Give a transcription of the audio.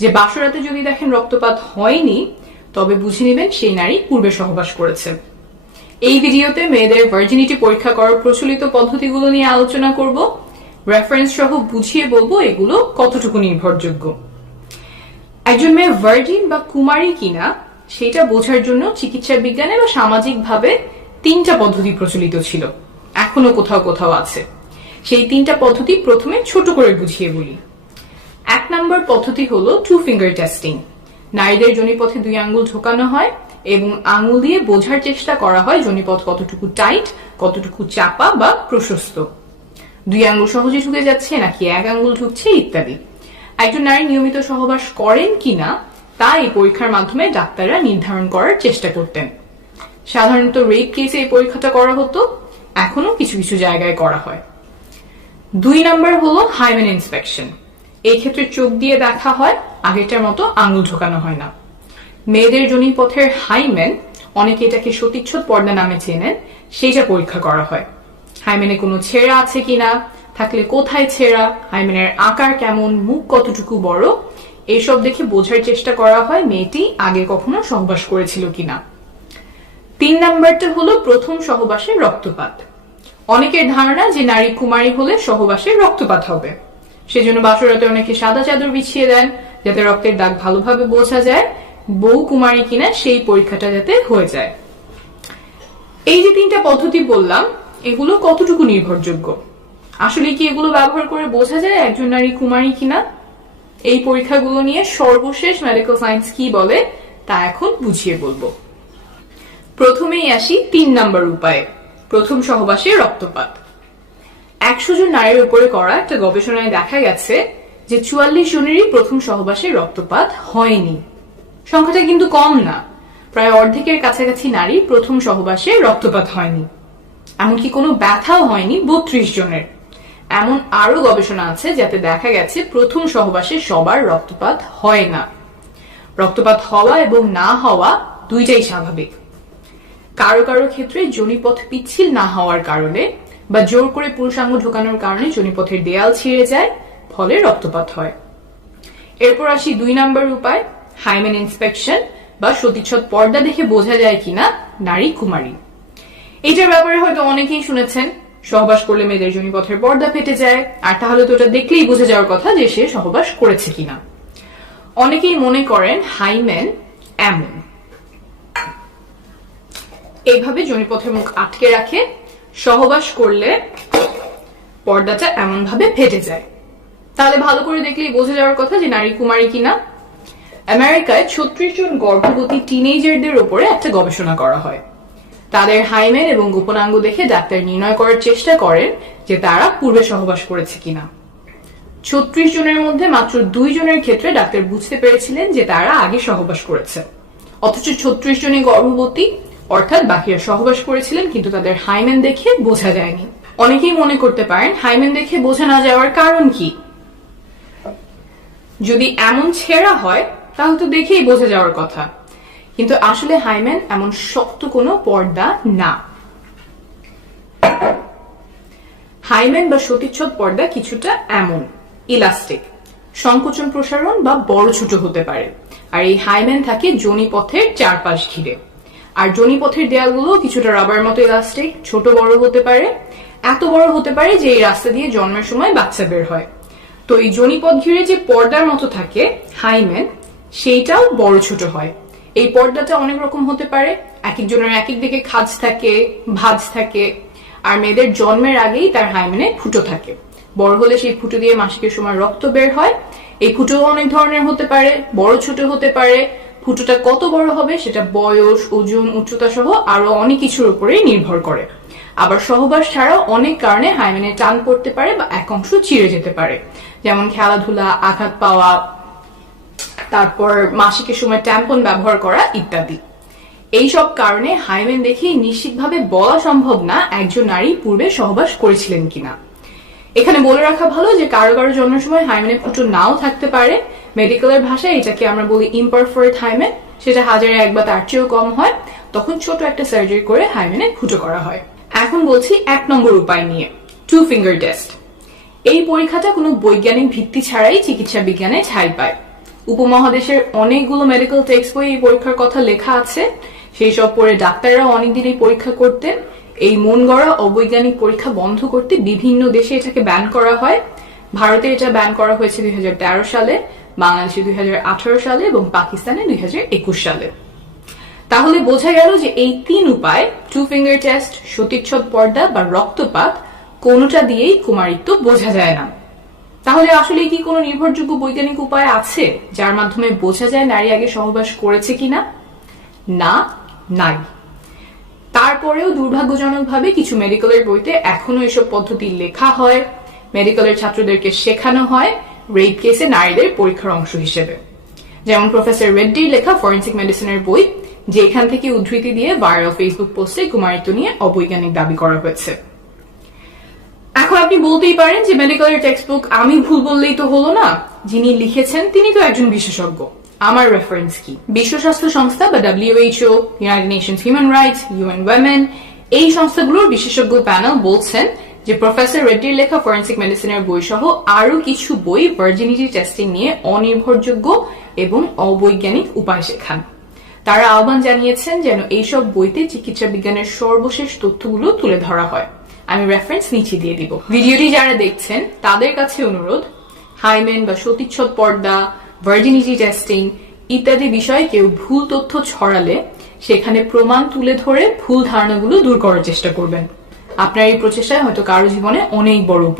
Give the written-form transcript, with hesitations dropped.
যে বাসরাতে যদি দেখেন রক্তপাত হয়নি তবে বুঝে নেবেন সেই নারী পূর্বে সহবাস করেছে। এই ভিডিওতে মেয়েদের ভার্জিনিটি পরীক্ষা করার প্রচলিত পদ্ধতিগুলো নিয়ে আলোচনা করব, রেফারেন্স সহ বুঝিয়ে বলবো এগুলো কতটুকু নির্ভরযোগ্য। একজন মেয়ে ভার্জিন বা কুমারী কিনা সেটা বোঝার জন্য চিকিৎসা বিজ্ঞানে বা সামাজিক ভাবে 3টা পদ্ধতি প্রচলিত ছিল, এখনো কোথাও কোথাও আছে। সেই 3টা পদ্ধতি প্রথমে ছোট করে বুঝিয়ে বলি। 1 নম্বর পদ্ধতি হলো 2 ফিঙ্গার টেস্টিং। নারীদের যোনিপথে 2 আঙ্গুল ঢোকানো হয় এবং আঙ্গুল দিয়ে বোঝার চেষ্টা করা হয় যোনিপথ কতটুকু টাইট, কতটুকু চাপা বা প্রশস্ত, 2 আঙ্গুল সহজে ঢুকে যাচ্ছে নাকি 1 আঙ্গুল ঢুকছে ইত্যাদি। একজন নারী নিয়মিত সহবাস করেন কিনা তা এই পরীক্ষার মাধ্যমে ডাক্তাররা নির্ধারণ করার চেষ্টা করতেন। সাধারণত রেপ কেসে এই পরীক্ষাটা করা হতো, এখনো কিছু কিছু জায়গায় করা হয়। 2 নম্বর হলো হাইমেন ইন্সপেকশন। এই ক্ষেত্রে চোখ দিয়ে দেখা হয়, আগেরটার মতো আঙ্গুল ঢোকানো হয় না। মেয়েদের যোনিপথের হাইমেন, অনেকে এটাকে সতীচ্ছদ পর্দা নামে চেনেন, সেইটা পরীক্ষা করা হয়। হাইমেনে কোনো ছেঁড়া আছে কিনা, থাকলে কোথায় ছেঁড়া, হাইমেনের আকার কেমন, মুখ কতটুকু বড়, এইসব দেখে বোঝার চেষ্টা করা হয় মেয়েটি আগে কখনো সহবাস করেছিল কিনা। 3 নম্বরটা হলো প্রথম সহবাসের রক্তপাত। অনেকের ধারণা যে নারী কুমারী হলে সহবাসে রক্তপাত হবে, সেজন্য বাসরাতে অনেকে সাদা চাদর বিছিয়ে দেন যাতে রক্তের দাগ ভালোভাবে বোঝা যায় বউ কুমারী কিনা সেই পরীক্ষাটা যাতে হয়ে যায়। এই যে 3টা পদ্ধতি বললাম এগুলো কতটুকু নির্ভরযোগ্য, আসলে কি এগুলো ব্যবহার করে বোঝা যায় একজন নারী কুমারী কিনা? এই পরীক্ষাগুলো নিয়ে সর্বশেষ মেডিকেল সায়েন্স কি বলে তা এখন বুঝিয়ে বলবো। প্রথমেই আসি 3 নম্বর উপায়ে, প্রথম সহবাসে রক্তপাত। 100 জন নারীর উপরে করা একটা গবেষণায় দেখা গেছে যে 44 জনেরই প্রথম সহবাসে রক্তপাত হয়নি। সংখ্যাটা কিন্তু কম না, প্রায় অর্ধেকের কাছাকাছি নারী প্রথম সহবাসে রক্তপাত হয়নি। এমনকি কোনো ব্যথাও হয়নি 32 জনের। এমন আরো গবেষণা আছে যাতে দেখা গেছে প্রথম সহবাসে সবার রক্তপাত হয় না। রক্তপাত হওয়া এবং না হওয়া দুইটাই স্বাভাবিক। কারো কারো ক্ষেত্রে যোনিপথ পিচ্ছিল না হওয়ার কারণে বা জোর করে পুরুষাঙ্গ ঢোকানোর কারণে যোনিপথের দেয়াল ছিঁড়ে যায়, ফলে রক্তপাত হয়। এরপর আসি 2 নম্বর উপায়, হাইমেন ইন্সপেকশন বা সতীচ্ছদ পর্দা দেখে বোঝা যায় কিনা নারী কুমারী। এটার ব্যাপারে হয়তো অনেকেই শুনেছেন, সহবাস করলে মেয়েদের যোনিপথের পর্দা ফেটে যায়, আর তাহলে তো ওটা দেখলেই বোঝা যাওয়ার কথা যে সে সহবাস করেছে কিনা। অনেকেই মনে করেন হাইমেন এমন, এইভাবে যোনিপথের মুখ আটকে রাখে, সহবাস করলে পর্দাটা এমন ভাবে ফেটে যায়, তাহলে ভালো করে দেখলেই বোঝা যাওয়ার কথা যে নারী কুমারী কিনা। আমেরিকায় 36 জন গর্ভবতী টিনেজারদের উপরে একটা গবেষণা করা হয়। তাদের হাইমেন এবং গোপনাঙ্গ দেখে ডাক্তার নির্ণয় করার চেষ্টা করেন যে তারা পূর্বে সহবাস করেছে কিনা। 36 জনের মধ্যে মাত্র 2 জনের ক্ষেত্রে ডাক্তার বুঝতে পেরেছিলেন যে তারা আগে সহবাস করেছে, অথচ 36 জনই গর্ভবতী, অর্থাৎ বাকিরা সহবাস করেছিলেন কিন্তু তাদের হাইমেন দেখে বোঝা যায়নি। অনেকেই মনে করতে পারেন হাইমেন দেখে বোঝা না যাওয়ার কারণ কি? যদি এমন ছেঁড়া হয় তাহলে তো দেখেই বোঝা যাওয়ার কথা, কিন্তু আসলে হাইমেন এমন শক্ত কোনো পর্দা না। হাইমেন বা সতীচ্ছদ পর্দা কিছুটা এমন ইলাস্টিক, সংকোচন প্রসারণ বা বড় ছোট হতে পারে, আর এই হাইমেন থাকে যোনিপথের চারপাশ ঘিরে। আর যোনিপথের দেয়ালগুলো কিছুটা রাবার মতো ইলাস্টিক, ছোট বড় হতে পারে, এত বড় হতে পারে যে এই রাস্তা দিয়ে জন্মের সময় বাচ্চা বের হয়। তো এই যোনিপথ ঘিরে যে পর্দার মতো থাকে হাইমেন, সেইটাও বড় ছোট হয়। এই পর্দাটা অনেক রকম হতে পারে, এক একজনের এক এক দিকে খাঁজ থাকে, ভাঁজ থাকে, আর মেয়েদের জন্মের আগেই তার হাইমেনে ফুটো থাকে। বড় হলে সেই ফুটো দিয়ে মাসিকের সময় রক্ত বের হয়। এই ফুটো অনেক ধরনের হতে পারে, বড় ছোট হতে পারে। ফুটোটা কত বড় হবে সেটা বয়স, ওজন, উচ্চতা সহ আরো অনেক কিছুর উপরেই নির্ভর করে। আবার সহবাস ছাড়াও অনেক কারণে হাইমেনে টান পড়তে পারে বা এক অংশ চিড়ে যেতে পারে, যেমন খেলাধুলা, আঘাত পাওয়া, তারপর মাসিকের সময় ট্যাম্পন ব্যবহার করা ইত্যাদি। এইসব কারণে হাইমেন দেখেই নিশ্চিতভাবে বলা সম্ভব না একজন নারী পূর্বে সহবাস করেছিলেন কিনা। এখানে বলে রাখা ভালো যে কারো কারো জন্মের সময় হাইমেনে ফুটো নাও থাকতে পারে। মেডিকেলের ভাষায় এটাকে আমরা বলি ইমপারফেক্ট হাইমেন, সেটা 1000 বা তার চেয়েও কম হয়, তখন ছোট একটা সার্জারি করে হাইমেনে ফুটো করা হয়। এখন বলছি 1 নম্বর উপায় নিয়ে, 2 ফিঙ্গার টেস্ট। এই পরীক্ষাটা কোনো বৈজ্ঞানিক ভিত্তি ছাড়াই চিকিৎসা বিজ্ঞানে ছাই পায়। উপমহাদেশের অনেকগুলো মেডিকেল টেক্সট বই এই পরীক্ষার কথা লেখা আছে। সেই সব পড়ে ডাক্তাররা অনেকদিন এই পরীক্ষা করতেন। এই মন গড়া অবৈজ্ঞানিক পরীক্ষা বন্ধ করতে বিভিন্ন দেশে এটাকে ব্যান করা হয়। ভারতে এটা ব্যান করা হয়েছে 2013 সালে, বাংলাদেশে 2018 সালে এবং পাকিস্তানে 2021 সালে। তাহলে বোঝা গেল যে এই 3 উপায়, 2 ফিঙ্গার টেস্ট, সতীচ্ছদ পর্দা বা রক্তপাত, কোনোটা দিয়েই কুমারিত্ব বোঝা যায় না। তাহলে আসলে কি কোনো নির্ভরযোগ্য বৈজ্ঞানিক উপায় আছে যার মাধ্যমে বোঝা যায় নারী আগে সহবাস করেছে কিনা? না, নাই। তারপরেও দুর্ভাগ্যজনকভাবে কিছু মেডিকেলের বইতে এখনো এসব পদ্ধতি লেখা হয়, মেডিকেলের ছাত্রদেরকে শেখানো হয় রেপ কেসে নারীদের পরীক্ষার অংশ হিসেবে। যেমন প্রফেসর রেড্ডির লেখা ফরেন্সিক মেডিসিনের বই, যেখান থেকে উদ্ধৃতি দিয়ে ভাইরাল ফেসবুক পোস্টে কুমারিত্ব নিয়ে অবৈজ্ঞানিক দাবি করা হয়েছে। এখন আপনি বলতেই পারেন যে মেডিকেলের টেক্সট বুক আমি ভুল বললেই তো হলো না, যিনি লিখেছেন তিনি তো একজন বিশেষজ্ঞ, আমার রেফারেন্স কি? বিশ্ব স্বাস্থ্য সংস্থা বা WHO, United Nations human rights, UN Women, এই সংস্থাগুলোর বিশেষজ্ঞ প্যানেল বলছেন যে প্রফেসর রেড্ডির লেখা ফরেন্সিক মেডিসিনের বই সহ আরো কিছু বই ভার্জিনিটি টেস্টিং নিয়ে অনির্ভরযোগ্য এবং অবৈজ্ঞানিক উপায় শেখান। তারা আহ্বান জানিয়েছেন যেন এইসব বইতে চিকিৎসা বিজ্ঞানের সর্বশেষ তথ্যগুলো তুলে ধরা হয়। আমি রেফারেন্স নিচে দিয়ে দিব। ভিডিওটি যারা দেখছেন তাদের কাছে অনুরোধ, হাইমেন বা সতীচ্ছদ পর্দা, ভার্জিনিটি টেস্টিং ইত্যাদি বিষয়ে কেউ ভুল তথ্য ছড়ালে সেখানে প্রমাণ তুলে ধরে ভুল ধারণাগুলো দূর করার চেষ্টা করবেন। আপনার এই প্রচেষ্টায় হয়তো কারো জীবনে অনেক বড় উপকার